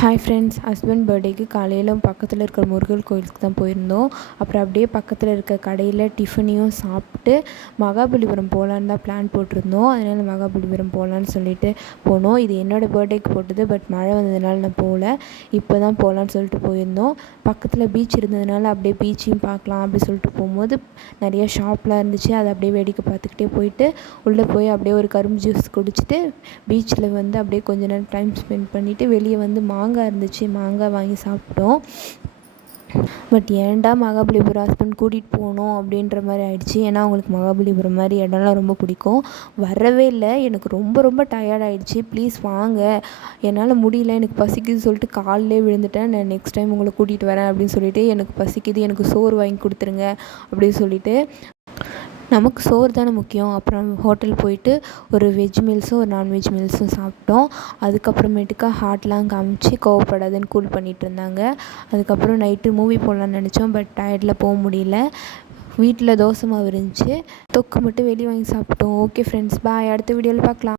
Hi friends, husband பர்த்டேக்கு காலையில் பக்கத்தில் இருக்கிற முருகர் கோயிலுக்கு தான் போயிருந்தோம். அப்புறம் அப்படியே பக்கத்தில் இருக்க கடையில் டிஃபனையும் சாப்பிட்டு மகாபலிபுரம் போகலான்னு தான் பிளான் போட்டிருந்தோம். அதனால் மகாபலிபுரம் போகலான்னு சொல்லிட்டு போனோம். இது என்னோடய பர்த்டேக்கு போட்டது, பட் மழை வந்ததுனால நான் போகல. இப்போ தான் போகலான்னு சொல்லிட்டு போயிருந்தோம். பக்கத்தில் பீச் இருந்ததுனால அப்படியே பீச்சையும் பார்க்கலாம் அப்படி சொல்லிட்டு போகும்போது நிறைய ஷாப்லாம் இருந்துச்சு. அதை அப்படியே வேடிக்கை பார்த்துக்கிட்டே போயிட்டு உள்ளே போய் அப்படியே ஒரு கரும்பு ஜூஸ் குடிச்சிட்டு பீச்சில் வந்து அப்படியே கொஞ்ச நேரம் டைம் ஸ்பெண்ட் பண்ணிவிட்டு வெளியே வந்து மாங்காய் இருந்துச்சு, மாங்காய் வாங்கி சாப்பிட்டோம். பட் ஏன்டா மகாபலிபுரம் ஹஸ்பண்ட் கூட்டிகிட்டு போகணும் அப்படின்ற மாதிரி ஆயிடுச்சு. ஏன்னா அவங்களுக்கு மகாபலிபுரம் மாதிரி இடம்லாம் ரொம்ப பிடிக்கும். வரவே இல்லை. எனக்கு ரொம்ப ரொம்ப டயர்ட் ஆகிடுச்சு. ப்ளீஸ் வாங்க, என்னால் முடியல, எனக்கு பசிக்குதுன்னு சொல்லிட்டு காலிலே விழுந்துட்டேன். நான் நெக்ஸ்ட் டைம் உங்களை கூட்டிகிட்டு வரேன் அப்படின்னு சொல்லிட்டு, எனக்கு பசிக்குது, எனக்கு சோறு வாங்கி கொடுத்துருங்க அப்படின்னு சொல்லிட்டு. நமக்கு சோறு தானே முக்கியம். அப்புறம் ஹோட்டல் போயிட்டு ஒரு வெஜ் மீல்ஸும் ஒரு நான்வெஜ் மீல்ஸும் சாப்பிட்டோம். அதுக்கப்புறமேட்டுக்கா ஹார்ட்லாம் காமிச்சு கோவப்படாதுன்னு கூல் பண்ணிகிட்டு இருந்தாங்க. அதுக்கப்புறம் நைட்டு மூவி போகலான்னு நினச்சோம், பட் டயர்டில் போக முடியல. வீட்டில் தோசை மாவு இருந்துச்சு, தொக்கு மட்டும் வெளியே வாங்கி சாப்பிட்டோம். ஓகே ஃப்ரெண்ட்ஸ், பாய். அடுத்த வீடியோவில் பார்க்கலாம்.